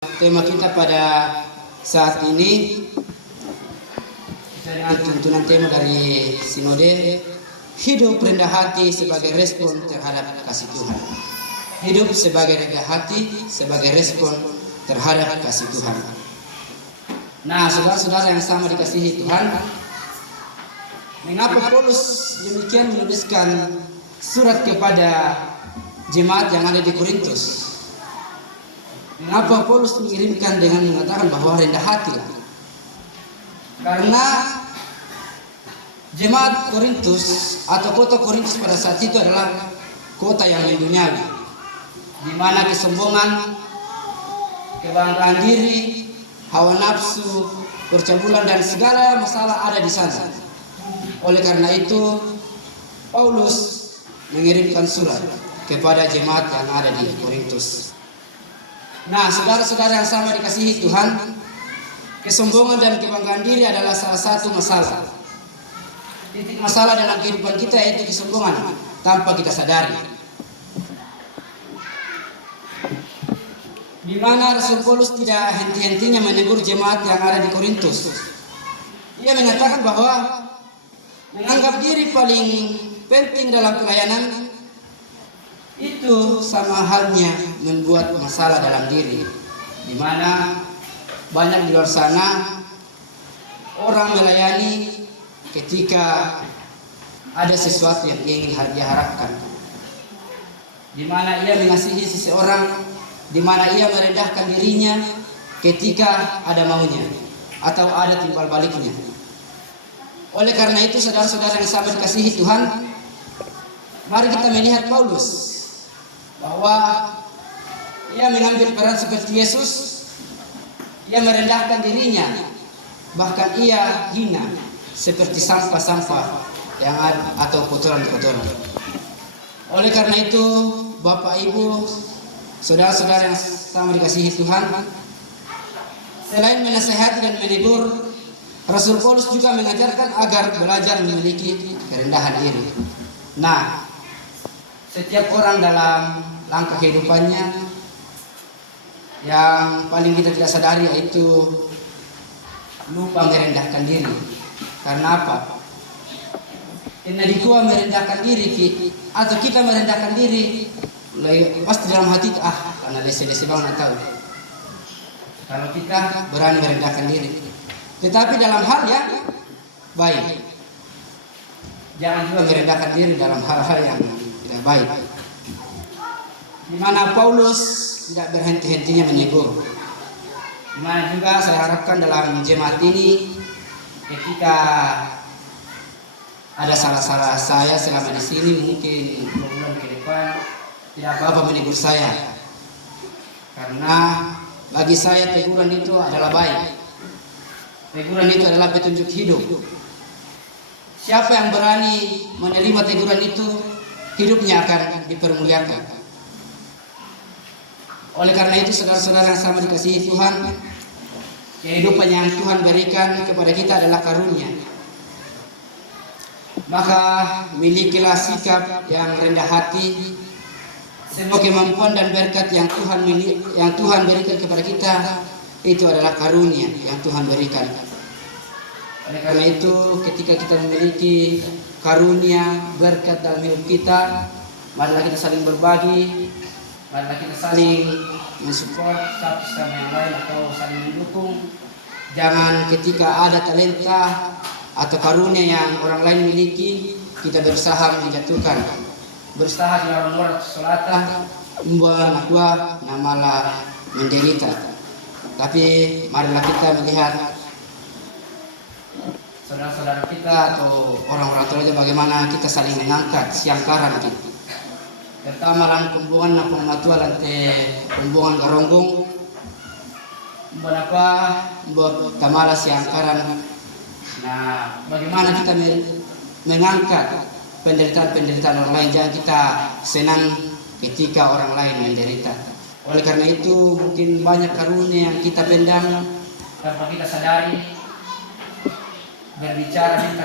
Tema kita pada saat ini dengan tuntunan tema dari Sinode, hidup rendah hati sebagai respon terhadap kasih Tuhan. Hidup sebagai rendah hati sebagai respon terhadap kasih Tuhan. Nah, saudara-saudara yang sama dikasihi Tuhan, mengapa Paulus demikian menuliskan surat kepada jemaat yang ada di Korintus? Mengapa Paulus mengirimkan dengan mengatakan bahwa rendah hati? Karena jemaat Korintus atau kota Korintus pada saat itu adalah kota yang menduniawi, di mana kesombongan, kebanggaan diri, hawa nafsu, percabulan dan segala masalah ada di sana. Oleh karena itu, Paulus mengirimkan surat kepada jemaat yang ada di Korintus. Nah, saudara-saudara yang sama dikasihi Tuhan, kesombongan dan kebanggaan diri adalah salah satu masalah. Titik masalah dalam kehidupan kita yaitu kesombongan tanpa kita sadari. Di mana Rasul Paulus tidak henti-hentinya menegur jemaat yang ada di Korintus. Ia mengatakan bahwa menganggap diri paling penting dalam pelayanan itu sama halnya membuat masalah dalam diri, di mana banyak di luar sana orang melayani ketika ada sesuatu yang ingin dia harapkan, di mana ia mengasihi seseorang, di mana ia merendahkan dirinya ketika ada maunya atau ada timbal baliknya. Oleh karena itu, saudara-saudara yang sama dikasihi Tuhan, mari kita melihat Paulus bahwa ia mengambil peran seperti Yesus. Ia merendahkan dirinya, bahkan ia hina seperti sampah-sampah yang ada atau kotoran-kotoran. Oleh karena itu, Bapak Ibu, saudara-saudara yang sama dikasihi Tuhan, selain menasihati dan menegur, Rasul Paulus juga mengajarkan agar belajar memiliki kerendahan diri. Nah, setiap orang dalam langkah kehidupannya yang paling kita tidak sadari yaitu lupa merendahkan diri. Karena apa? Karena dikua merendahkan diri atau kita merendahkan diri, pasti dalam hati karena desi-desi bang tahu. Kalau kita berani merendahkan diri, tetapi dalam hal yang baik, jangan juga merendahkan diri dalam hal-hal yang tidak baik. Di mana Paulus tidak berhenti-hentinya menegur. Di mana juga saya harapkan dalam jemaat ini, ketika ada salah-salah saya selama di sini, mungkin bulan ke depan tidak apa-apa menegur saya. Karena bagi saya teguran itu adalah baik. Teguran itu adalah petunjuk hidup. Siapa yang berani menerima teguran itu, hidupnya akan dipermuliakan. Oleh karena itu, saudara-saudara yang sama dikasihi Tuhan, kehidupan yang Tuhan berikan kepada kita adalah karunia. Maka milikilah sikap yang rendah hati. Semua kemampuan dan berkat yang Tuhan berikan kepada kita itu adalah karunia yang Tuhan berikan. Oleh karena itu, ketika kita memiliki karunia berkat dalam hidup kita, marilah kita saling berbagi. Marilah kita saling mensupport satu sama yang lain atau saling mendukung. Jangan ketika ada talenta atau karunia yang orang lain miliki, kita berusaha menjatuhkan, berusaha dilawan selatan, membuat gua namalah menderita. Tapi marilah kita melihat saudara-saudara kita atau orang-orang tua bagaimana kita saling mengangkat siangkaran kita. Pertama lang kumbungan na pangmatua lante kumbungan garonggung berapa buat tamala siangkaran. Nah, bagaimana kita mengangkat penderitaan orang lain, jangan kita senang ketika orang lain menderita. Oleh karena itu, mungkin banyak karunia yang kita pendam tanpa kita sadari. Berbicara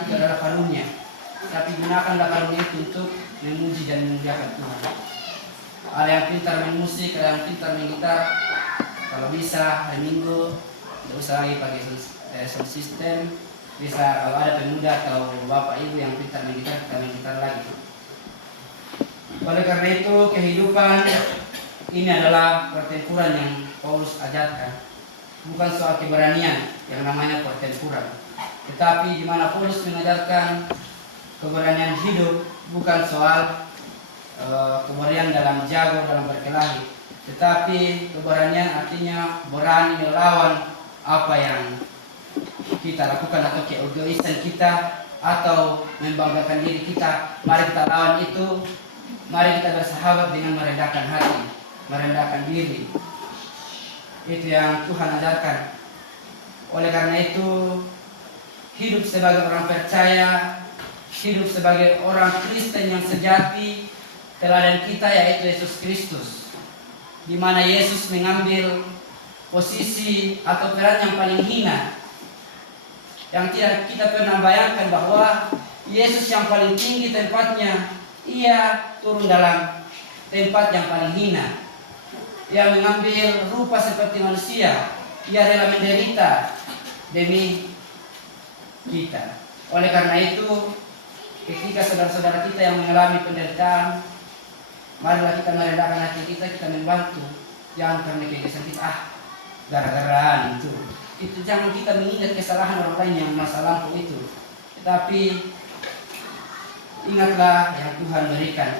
itu adalah karunia. Tapi gunakanlah karunia itu untuk memuji dan memuliakan Tuhan. Ada yang pintar main musik, ada yang pintar main gitar, kalau bisa hari Minggu tidak usah lagi pakai sound system. Bisa kalau ada pemuda atau bapak ibu yang pintar main gitar, kita main gitar lagi. Oleh karena itu kehidupan ini adalah pertempuran yang Paulus ajarkan. Bukan soal keberanian yang namanya pertempuran, tetapi di mana Paulus mengajarkan keberanian hidup bukan soal keberanian dalam jago, dalam berkelahi, tetapi keberanian artinya berani melawan apa yang kita lakukan atau keegoisan kita atau membanggakan diri kita. Mari kita lawan itu. Mari kita bersahabat dengan merendahkan hati, merendahkan diri. Itu yang Tuhan ajarkan. Oleh karena itu, hidup sebagai orang percaya, hidup sebagai orang Kristen yang sejati, teladan kita yaitu Yesus Kristus, di mana Yesus mengambil posisi atau peran yang paling hina, yang tidak kita pernah bayangkan bahwa Yesus yang paling tinggi tempatnya, ia turun dalam tempat yang paling hina. Ia mengambil rupa seperti manusia. Ia rela menderita demi kita. Oleh karena itu, ketika saudara-saudara kita yang mengalami penderitaan, marilah kita merendahkan hati kita, kita membantu. Jangan karena kegiatan kita, gara-gara itu jangan kita mengingat kesalahan orang lain yang masa lampau itu. Tetapi ingatlah yang Tuhan berikan.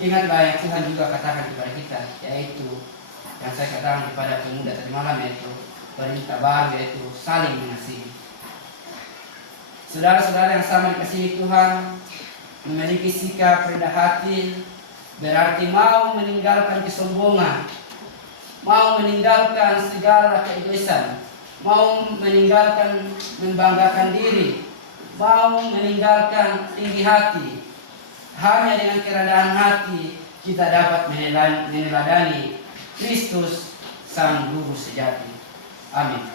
Ingatlah yang Tuhan juga katakan kepada kita, yaitu yang saya katakan kepada pemuda tadi malam, yaitu perintah baru, yaitu saling mengasihi. Saudara-saudara yang sama dikasihi Tuhan, memiliki sikap rendah hati berarti mau meninggalkan kesombongan, mau meninggalkan segala keegoisan, mau meninggalkan membanggakan diri, mau meninggalkan tinggi hati. Hanya dengan kerendahan hati kita dapat meneladani Kristus sang guru sejati. Amin.